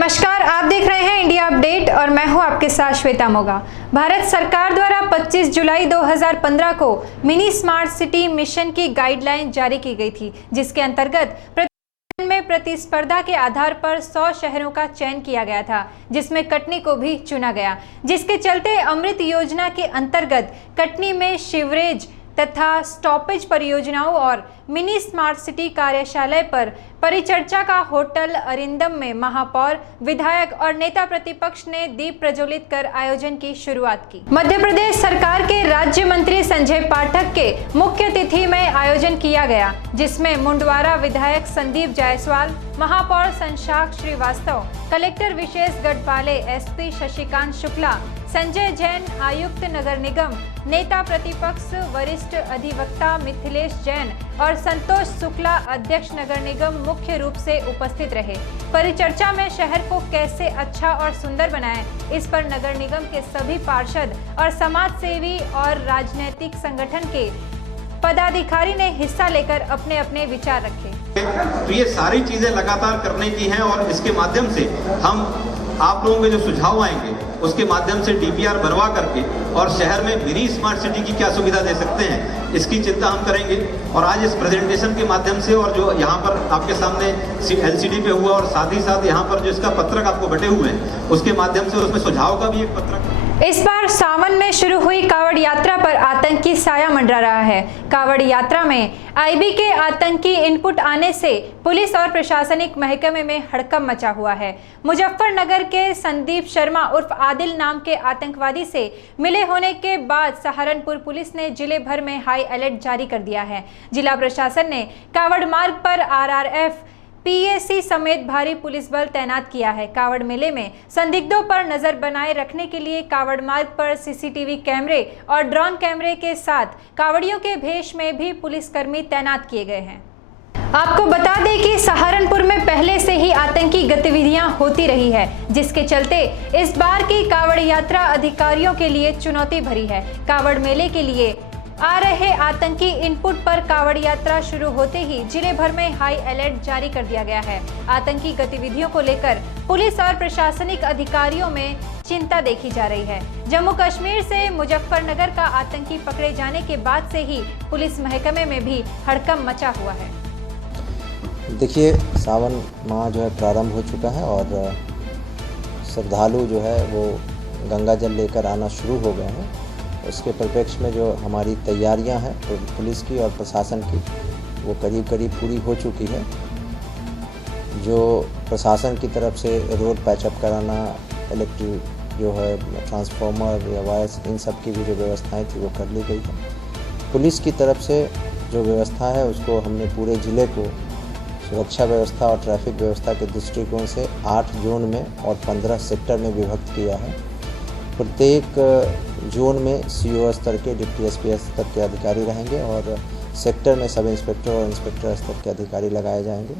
नमस्कार, आप देख रहे हैं इंडिया अपडेट और मैं हूं आपके साथ श्वेता मोगा। भारत सरकार द्वारा 25 जुलाई 2015 को मिनी स्मार्ट सिटी मिशन की गाइडलाइन जारी की गई थी, जिसके अंतर्गत में प्रतिस्पर्धा के आधार पर 100 शहरों का चयन किया गया था, जिसमें कटनी को भी चुना गया। जिसके चलते अमृत योजना के अंतर्गत कटनी में सीवरेज तथा स्टॉपेज परियोजनाओं और मिनी स्मार्ट सिटी कार्यशाला पर परिचर्चा का होटल अरिंदम में महापौर, विधायक और नेता प्रतिपक्ष ने दीप प्रज्वलित कर आयोजन की शुरुआत की। मध्य प्रदेश सरकार के राज्य मंत्री संजय पाठक के मुख्य अतिथि में आयोजन किया गया, जिसमें मुंडवारा विधायक संदीप जायसवाल, महापौर संशाख श्रीवास्तव, कलेक्टर विशेष गढ़पाले, एसपी शशिकांत शुक्ला, संजय जैन आयुक्त नगर निगम, नेता प्रतिपक्ष वरिष्ठ अधिवक्ता मिथिलेश जैन और संतोष शुक्ला अध्यक्ष नगर निगम मुख्य रूप से उपस्थित रहे। परिचर्चा में शहर को कैसे अच्छा और सुंदर बनाएं, इस पर नगर निगम के सभी पार्षद और समाज सेवी और राजनीतिक संगठन के पदाधिकारी ने हिस्सा लेकर अपने अपने विचार रखे। तो ये सारी चीजें लगातार करने की हैं और इसके माध्यम से हम आप लोगों के जो सुझाव आएंगे उसके माध्यम से डीपीआर बनवा करके और शहर में मिनी स्मार्ट सिटी की क्या सुविधा दे सकते हैं, इसकी चिंता हम करेंगे। और आज इस प्रेजेंटेशन के माध्यम से और जो यहाँ पर आपके सामने एलसीडी पे हुआ और साथ ही साथ यहाँ पर जो इसका पत्रक आपको बटे हुए हैं उसके माध्यम से उसमें सुझाव का भी एक पत्रक। इस बार सावन में शुरू हुई कावड़ यात्रा पर आतंकी साया मंडरा रहा है। कावड़ यात्रा में आईबी के आतंकी इनपुट आने से पुलिस और प्रशासनिक महकमे में हड़कंप मचा हुआ है। मुजफ्फरनगर के संदीप शर्मा उर्फ आदिल नाम के आतंकवादी से मिले होने के बाद सहारनपुर पुलिस ने जिले भर में हाई अलर्ट जारी कर दिया है। जिला प्रशासन ने कावड़ मार्ग पर आरआरएफ, पीएसी समेत भारी पुलिस बल तैनात किया है। कावड़ मेले में संदिग्धों पर नजर बनाए रखने के लिए कावड़ मार्ग पर सीसीटीवी कैमरे और ड्रोन कैमरे के साथ कावड़ियों के भेष में भी पुलिसकर्मी तैनात किए गए हैं। आपको बता दें कि सहारनपुर में पहले से ही आतंकी गतिविधियां होती रही है, जिसके चलते इस बार की कावड़ यात्रा अधिकारियों के लिए चुनौती भरी है। कावड़ मेले के लिए आ रहे आतंकी इनपुट पर कावड़ यात्रा शुरू होते ही जिले भर में हाई अलर्ट जारी कर दिया गया है। आतंकी गतिविधियों को लेकर पुलिस और प्रशासनिक अधिकारियों में चिंता देखी जा रही है। जम्मू कश्मीर से मुजफ्फरनगर का आतंकी पकड़े जाने के बाद से ही पुलिस महकमे में भी हड़कंप मचा हुआ है। देखिए, सावन माह जो है प्रारंभ हो चुका है और श्रद्धालु जो है वो गंगा जल लेकर आना शुरू हो गए हैं। उसके परिप्रेक्ष्य में जो हमारी तैयारियां हैं तो पुलिस की और प्रशासन की वो करीब करीब पूरी हो चुकी है। जो प्रशासन की तरफ से रोड पैचअप कराना, इलेक्ट्रिक जो है ट्रांसफार्मर या वायर्स, इन सब की भी जो व्यवस्थाएं थी वो कर ली गई है। पुलिस की तरफ से जो व्यवस्था है उसको हमने पूरे ज़िले को सुरक्षा व्यवस्था और ट्रैफिक व्यवस्था के दृष्टिकोण से 8 जोन में और 15 सेक्टर में विभक्त किया है। प्रत्येक जोन में सीओ स्तर के, डिप्टी एसपी स्तर के अधिकारी रहेंगे और सेक्टर में सब इंस्पेक्टर और इंस्पेक्टर स्तर के अधिकारी लगाए जाएंगे।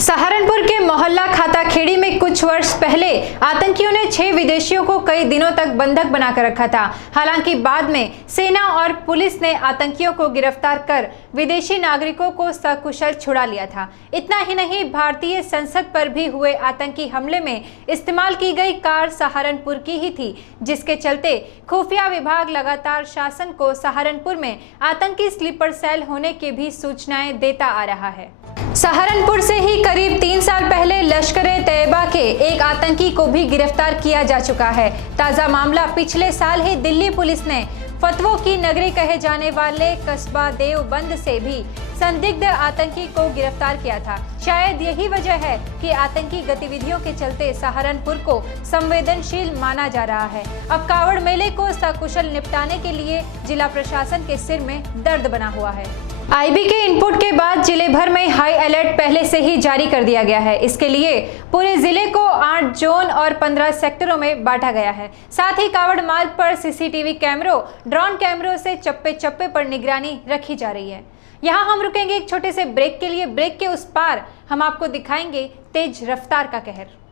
सहारनपुर के मोहल्ला खाताखेड़ी में कुछ वर्ष पहले आतंकियों ने 6 विदेशियों को कई दिनों तक बंधक बनाकर रखा था। हालांकि बाद में सेना और पुलिस ने आतंकियों को गिरफ्तार कर विदेशी नागरिकों को सकुशल छुड़ा लिया था। इतना ही नहीं, भारतीय संसद पर भी हुए आतंकी हमले में इस्तेमाल की गई कार सहारनपुर की ही थी, जिसके चलते खुफिया विभाग लगातार शासन को सहारनपुर में आतंकी स्लीपर सेल होने की भी सूचनाएं देता आ रहा है। सहारनपुर से ही करीब 3 साल पहले लश्कर-ए-तैयबा के एक आतंकी को भी गिरफ्तार किया जा चुका है। ताज़ा मामला पिछले साल ही दिल्ली पुलिस ने फतवों की नगरी कहे जाने वाले कस्बा देवबंद से भी संदिग्ध आतंकी को गिरफ्तार किया था। शायद यही वजह है कि आतंकी गतिविधियों के चलते सहारनपुर को संवेदनशील माना जा रहा है। अब कावड़ मेले को सकुशल निपटाने के लिए जिला प्रशासन के सिर में दर्द बना हुआ है। आईबी के इनपुट के बाद जिले भर में हाई अलर्ट पहले से ही जारी कर दिया गया है। इसके लिए पूरे जिले को 8 जोन और 15 सेक्टरों में बांटा गया है। साथ ही कावड़ मार्ग पर सीसीटीवी कैमरों, ड्रोन कैमरों से चप्पे चप्पे पर निगरानी रखी जा रही है। यहाँ हम रुकेंगे एक छोटे से ब्रेक के लिए। ब्रेक के उस पार हम आपको दिखाएंगे तेज रफ्तार का कहर।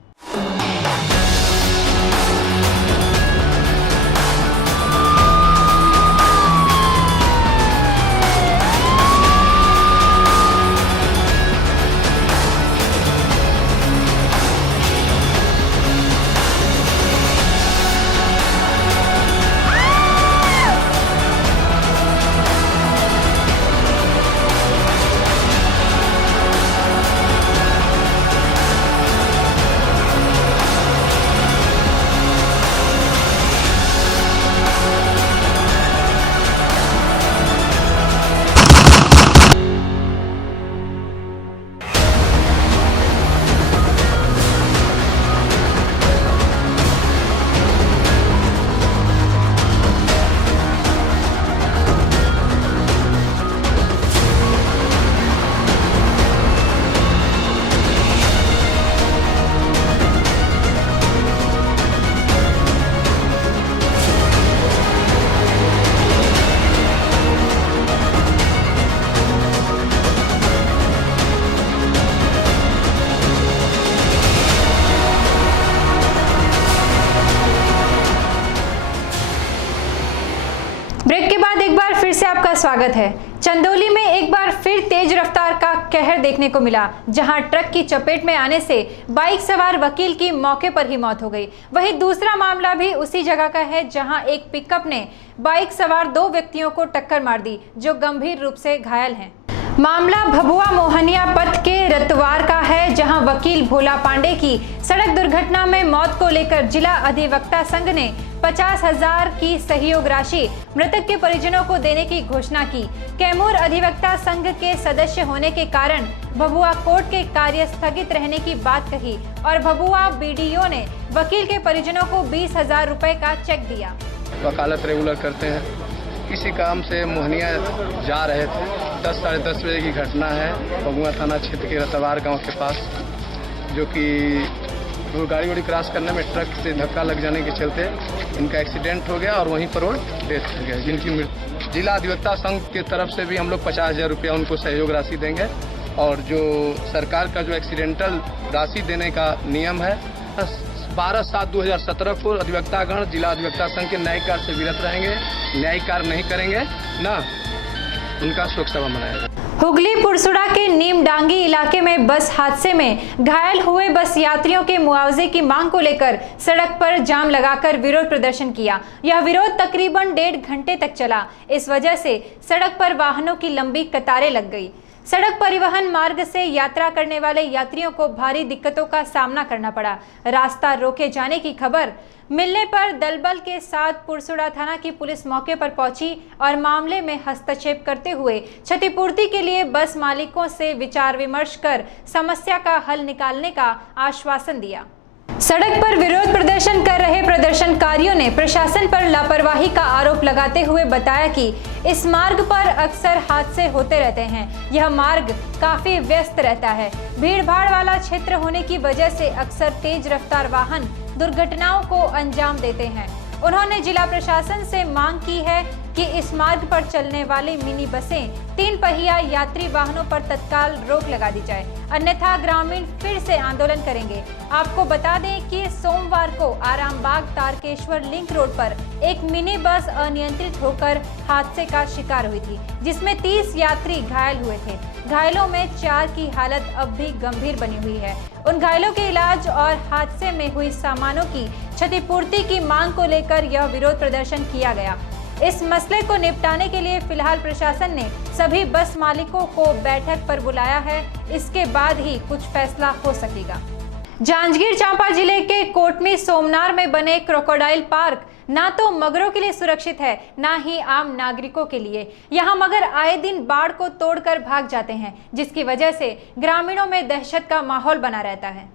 स्वागत है। चंदौली में एक बार फिर तेज रफ्तार का कहर देखने को मिला, जहां ट्रक की चपेट में आने से बाइक सवार वकील की मौके पर ही मौत हो गई। वहीं दूसरा मामला भी उसी जगह का है, जहां एक पिकअप ने बाइक सवार 2 व्यक्तियों को टक्कर मार दी, जो गंभीर रूप से घायल हैं। मामला भभुआ मोहनिया पथ के रतवार का है, जहां वकील भोला पांडे की सड़क दुर्घटना में मौत को लेकर जिला अधिवक्ता संघ ने 50,000 की सहयोग राशि मृतक के परिजनों को देने की घोषणा की। कैमूर अधिवक्ता संघ के सदस्य होने के कारण भभुआ कोर्ट के कार्य स्थगित रहने की बात कही और भभुआ बीडीओ ने वकील के परिजनों को 20,000 रुपए का चेक दिया। वकालत रेगुलर करते हैं। किसी काम से मोहनिया जा रहे थे। 10 साढ़े 10 बजे की घटना है भभुआ थाना क्षेत्र के रतवार गांव के पास, जो कि गाड़ी क्रॉस करने में ट्रक से धक्का लग जाने के चलते इनका एक्सीडेंट हो गया और वहीं पर वो डेथ हो गया, जिनकी मृत्यु। जिला अधिवक्ता संघ की तरफ से भी हम लोग 50,000 रुपया उनको सहयोग राशि देंगे और जो सरकार का जो एक्सीडेंटल राशि देने का नियम है 12/7/2017 को अधिवक्तागण जिला अधिवक्ता संघ के न्यायिक कार्य से विरत रहेंगे। न्यायिक कार्य नहीं करेंगे ना उनका शोक सभा मनाएगा। हुगली पुरसुड़ा के नीमडांगी इलाके में बस हादसे में घायल हुए बस यात्रियों के मुआवजे की मांग को लेकर सड़क पर जाम लगाकर विरोध प्रदर्शन किया। यह विरोध तकरीबन 1.5 घंटे तक चला। इस वजह से सड़क पर वाहनों की लंबी कतारें लग गई। सड़क परिवहन मार्ग से यात्रा करने वाले यात्रियों को भारी दिक्कतों का सामना करना पड़ा। रास्ता रोके जाने की खबर मिलने पर दलबल के साथ पुरसुड़ा थाना की पुलिस मौके पर पहुंची और मामले में हस्तक्षेप करते हुए क्षतिपूर्ति के लिए बस मालिकों से विचार विमर्श कर समस्या का हल निकालने का आश्वासन दिया। सड़क पर विरोध प्रदर्शन कर रहे प्रदर्शनकारियों ने प्रशासन पर लापरवाही का आरोप लगाते हुए बताया कि इस मार्ग पर अक्सर हादसे होते रहते हैं। यह मार्ग काफी व्यस्त रहता है। भीड़-भाड़ वाला क्षेत्र होने की वजह से अक्सर तेज रफ्तार वाहन दुर्घटनाओं को अंजाम देते हैं। उन्होंने जिला प्रशासन से मांग की है कि इस मार्ग पर चलने वाली मिनी बसें 3 पहिया यात्री वाहनों पर तत्काल रोक लगा दी जाए, अन्यथा ग्रामीण फिर से आंदोलन करेंगे। आपको बता दें कि सोमवार को आरामबाग तारकेश्वर लिंक रोड पर एक मिनी बस अनियंत्रित होकर हादसे का शिकार हुई थी, जिसमें 30 यात्री घायल हुए थे। घायलों में 4 की हालत अब भी गंभीर बनी हुई है। उन घायलों के इलाज और हादसे में हुई सामानों की क्षतिपूर्ति की मांग को लेकर यह विरोध प्रदर्शन किया गया। इस मसले को निपटाने के लिए फिलहाल प्रशासन ने सभी बस मालिकों को बैठक पर बुलाया है। इसके बाद ही कुछ फैसला हो सकेगा। जांजगीर चांपा जिले के कोटमी सोमनार में बने क्रोकोडाइल पार्क ना तो मगरों के लिए सुरक्षित है, ना ही आम नागरिकों के लिए। यहाँ मगर आए दिन बाढ़ को तोड़कर भाग जाते हैं, जिसकी वजह से ग्रामीणों में दहशत का माहौल बना रहता है।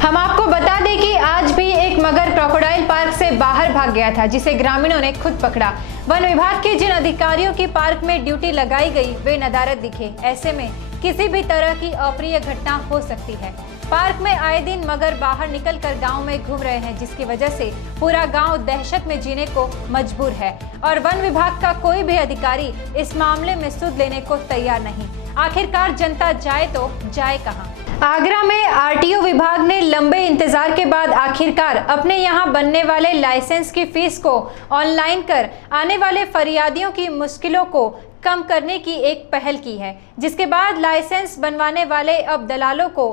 हम आपको बता दें कि आज भी एक मगर क्रोकोडाइल पार्क से बाहर भाग गया था, जिसे ग्रामीणों ने खुद पकड़ा। वन विभाग के जिन अधिकारियों की पार्क में ड्यूटी लगाई गई वे नदारद दिखे। ऐसे में किसी भी तरह की अप्रिय घटना हो सकती है। पार्क में आए दिन मगर बाहर निकलकर गांव में घूम रहे हैं, जिसकी वजह से पूरा गांव दहशत में जीने को मजबूर है और वन विभाग का कोई भी अधिकारी इस मामले में सुध लेने को तैयार नहीं। आखिरकार जनता जाए तो जाए कहां? आगरा में आरटीओ विभाग ने लंबे इंतजार के बाद आखिरकार अपने यहां बनने वाले लाइसेंस की फीस को ऑनलाइन कर आने वाले फरियादियों की मुश्किलों को कम करने की एक पहल की है, जिसके बाद लाइसेंस बनवाने वाले अब दलालों को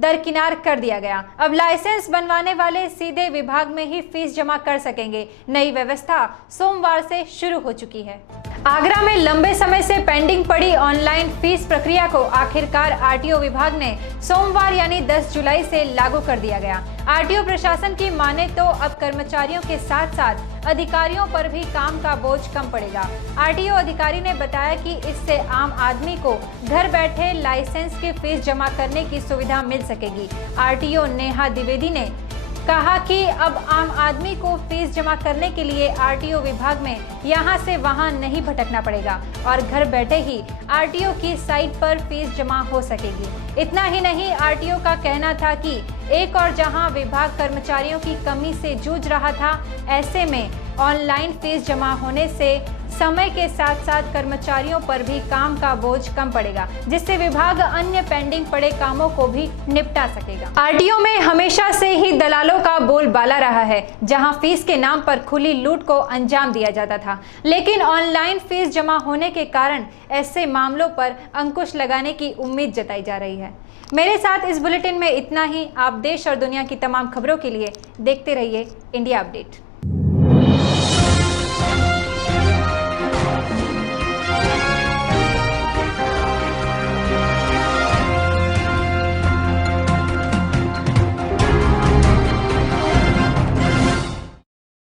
दरकिनार कर दिया गया। अब लाइसेंस बनवाने वाले सीधे विभाग में ही फीस जमा कर सकेंगे। नई व्यवस्था सोमवार से शुरू हो चुकी है। आगरा में लंबे समय से पेंडिंग पड़ी ऑनलाइन फीस प्रक्रिया को आखिरकार आरटीओ विभाग ने सोमवार यानी 10 जुलाई से लागू कर दिया गया। आरटीओ प्रशासन की माने तो अब कर्मचारियों के साथ साथ अधिकारियों पर भी काम का बोझ कम पड़ेगा। आरटीओ अधिकारी ने बताया कि इससे आम आदमी को घर बैठे लाइसेंस की फीस जमा करने की सुविधा मिल सकेगी। आरटीओ नेहा द्विवेदी ने कहा कि अब आम आदमी को फीस जमा करने के लिए आरटीओ विभाग में यहां से वहां नहीं भटकना पड़ेगा और घर बैठे ही आरटीओ की साइट पर फीस जमा हो सकेगी। इतना ही नहीं, आरटीओ का कहना था कि एक और जहां विभाग कर्मचारियों की कमी से जूझ रहा था, ऐसे में ऑनलाइन फीस जमा होने से समय के साथ साथ कर्मचारियों पर भी काम का बोझ कम पड़ेगा, जिससे विभाग अन्य पेंडिंग पड़े कामों को भी निपटा सकेगा। आरटीओ में हमेशा से ही दलालों का बोलबाला रहा है, जहां फीस के नाम पर खुली लूट को अंजाम दिया जाता था, लेकिन ऑनलाइन फीस जमा होने के कारण ऐसे मामलों पर अंकुश लगाने की उम्मीद जताई जा रही है। मेरे साथ इस बुलेटिन में इतना ही। आप देश और दुनिया की तमाम खबरों के लिए देखते रहिए इंडिया अपडेट।